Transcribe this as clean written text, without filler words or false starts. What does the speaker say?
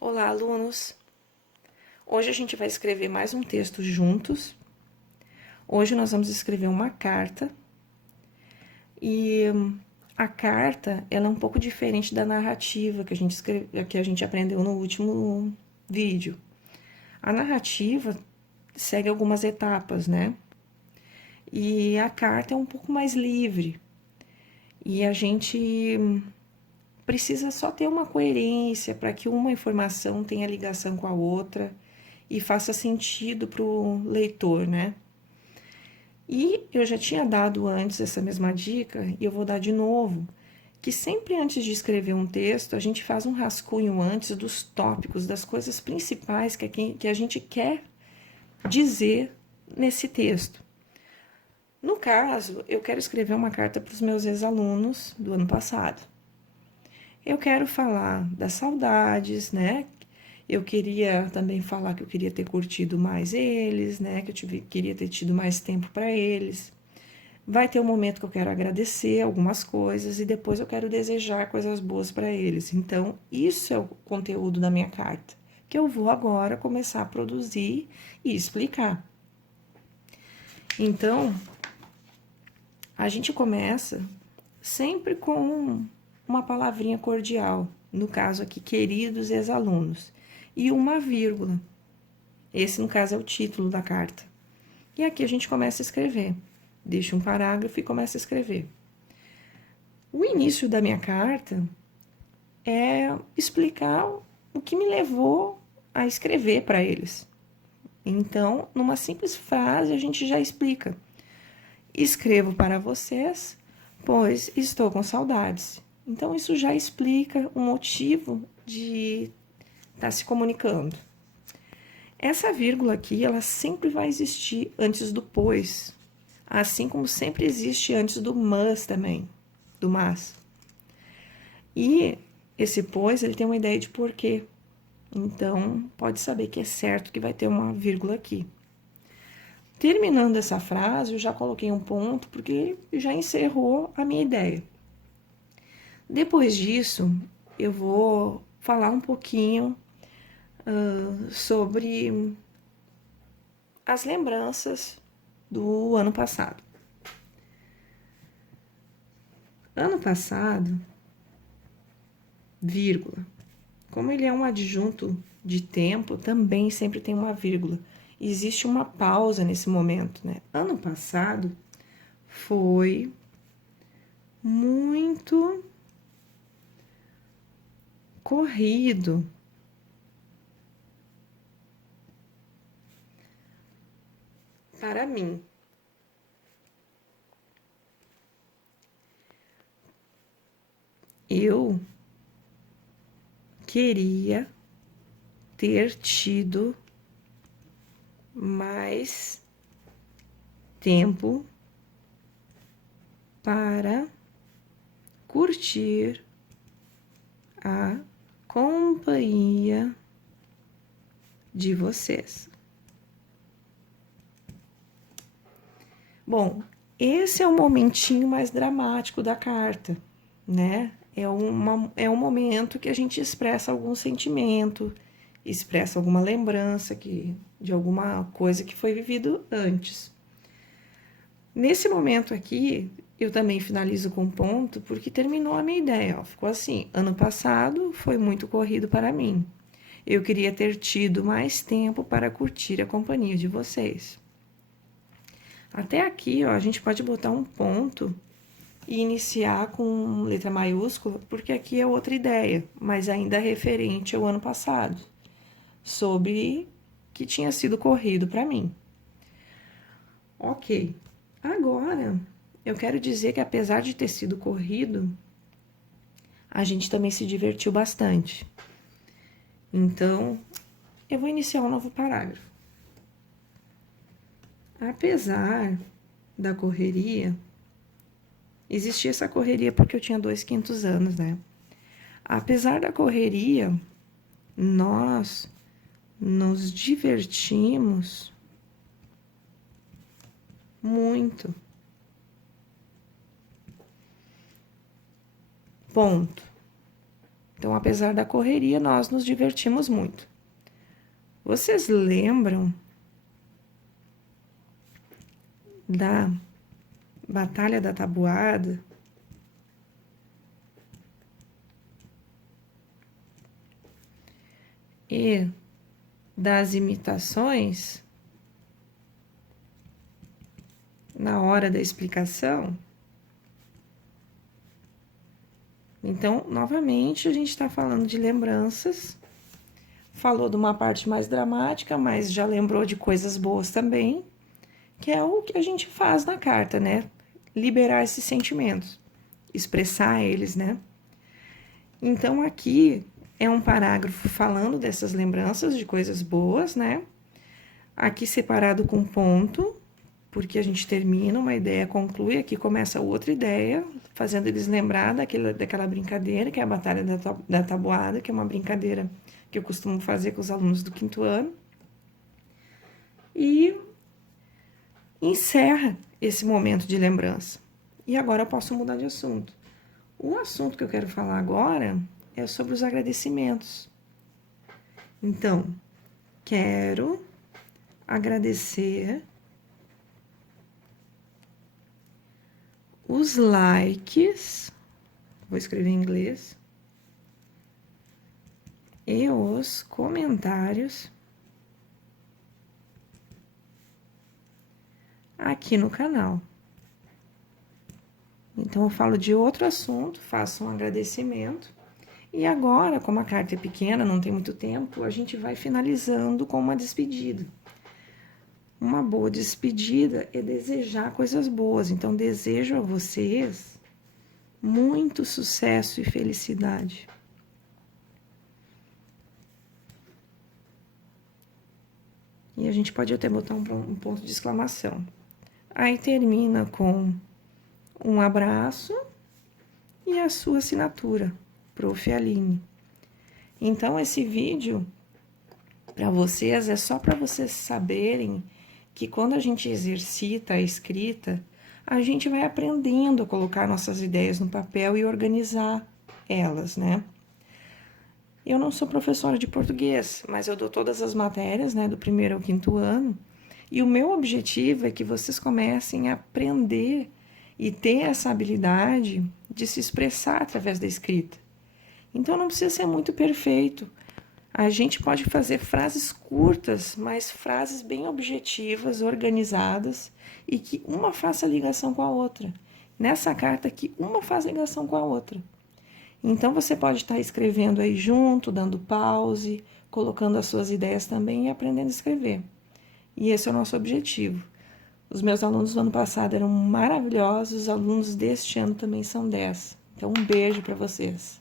Olá, alunos! Hoje a gente vai escrever mais um texto juntos. Hoje nós vamos escrever uma carta e a carta ela é um pouco diferente da narrativa que a gente aprendeu no último vídeo. A narrativa segue algumas etapas, né? E a carta é um pouco mais livre e a gente precisa só ter uma coerência para que uma informação tenha ligação com a outra e faça sentido para o leitor, né? E eu já tinha dado antes essa mesma dica e eu vou dar de novo, que sempre antes de escrever um texto, a gente faz um rascunho antes dos tópicos, das coisas principais que a gente quer dizer nesse texto. No caso, eu quero escrever uma carta para os meus ex-alunos do ano passado. Eu quero falar das saudades, né? Eu queria também falar que eu queria ter curtido mais eles, né? Que eu queria ter tido mais tempo para eles. Vai ter um momento que eu quero agradecer algumas coisas e depois eu quero desejar coisas boas para eles. Então, isso é o conteúdo da minha carta, que eu vou agora começar a produzir e explicar. Então, a gente começa sempre com uma palavrinha cordial, no caso aqui, queridos ex-alunos, e uma vírgula. Esse, no caso, é o título da carta. E aqui a gente começa a escrever. Deixa um parágrafo e começa a escrever. O início da minha carta é explicar o que me levou a escrever para eles. Então, numa simples frase, a gente já explica. Escrevo para vocês, pois estou com saudades. Então, isso já explica o motivo de estar se comunicando. Essa vírgula aqui, ela sempre vai existir antes do pois, assim como sempre existe antes do mas também, do mas. E esse pois, ele tem uma ideia de porquê. Então, pode saber que é certo que vai ter uma vírgula aqui. Terminando essa frase, eu já coloquei um ponto, porque já encerrou a minha ideia. Depois disso, eu vou falar um pouquinho sobre as lembranças do ano passado. Ano passado, vírgula. Como ele é um adjunto de tempo, também sempre tem uma vírgula. Existe uma pausa nesse momento, né? Ano passado foi muito corrido. Para mim. Eu queria ter tido mais tempo para curtir a companhia de vocês. Bom, esse é o momentinho mais dramático da carta, né? É um momento que a gente expressa algum sentimento, expressa alguma lembrança de alguma coisa que foi vivido antes. Nesse momento aqui, eu também finalizo com um ponto, porque terminou a minha ideia. Ó. Ficou assim: ano passado foi muito corrido para mim. Eu queria ter tido mais tempo para curtir a companhia de vocês. Até aqui, ó, a gente pode botar um ponto e iniciar com letra maiúscula, porque aqui é outra ideia, mas ainda referente ao ano passado, sobre que tinha sido corrido para mim. Ok. Agora, eu quero dizer que apesar de ter sido corrido, a gente também se divertiu bastante. Então, eu vou iniciar um novo parágrafo. Apesar da correria, existia essa correria porque eu tinha 2/5 anos, né? Apesar da correria, nós nos divertimos muito. ponto. Então, apesar da correria, nós nos divertimos muito. Vocês lembram da Batalha da Tabuada? E das imitações na hora da explicação? Então, novamente, a gente está falando de lembranças. Falou de uma parte mais dramática, mas já lembrou de coisas boas também, que é o que a gente faz na carta, né? Liberar esses sentimentos, expressar eles, né? Então, aqui é um parágrafo falando dessas lembranças de coisas boas, né? Aqui separado com ponto, porque a gente termina uma ideia, conclui, aqui começa outra ideia, fazendo eles lembrar daquela brincadeira, que é a Batalha da Tabuada, que é uma brincadeira que eu costumo fazer com os alunos do 5º ano. E encerra esse momento de lembrança. E agora eu posso mudar de assunto. O assunto que eu quero falar agora é sobre os agradecimentos. Então, quero agradecer os likes, vou escrever em inglês, e os comentários aqui no canal. Então, eu falo de outro assunto, faço um agradecimento. E agora, como a carta é pequena, não tem muito tempo, a gente vai finalizando com uma despedida. Uma boa despedida é desejar coisas boas. Então, desejo a vocês muito sucesso e felicidade. E a gente pode até botar um ponto de exclamação. Aí termina com um abraço e a sua assinatura, Prof. Aline. Então, esse vídeo para vocês é só para vocês saberem que quando a gente exercita a escrita, a gente vai aprendendo a colocar nossas ideias no papel e organizar elas, né? Eu não sou professora de português, mas eu dou todas as matérias, né, do 1º ao 5º ano, e o meu objetivo é que vocês comecem a aprender e ter essa habilidade de se expressar através da escrita. Então, não precisa ser muito perfeito. A gente pode fazer frases curtas, mas frases bem objetivas, organizadas, e que uma faça ligação com a outra. Nessa carta aqui, uma faz ligação com a outra. Então, você pode estar escrevendo aí junto, dando pause, colocando as suas ideias também e aprendendo a escrever. E esse é o nosso objetivo. Os meus alunos do ano passado eram maravilhosos, os alunos deste ano também são 10. Então, um beijo para vocês.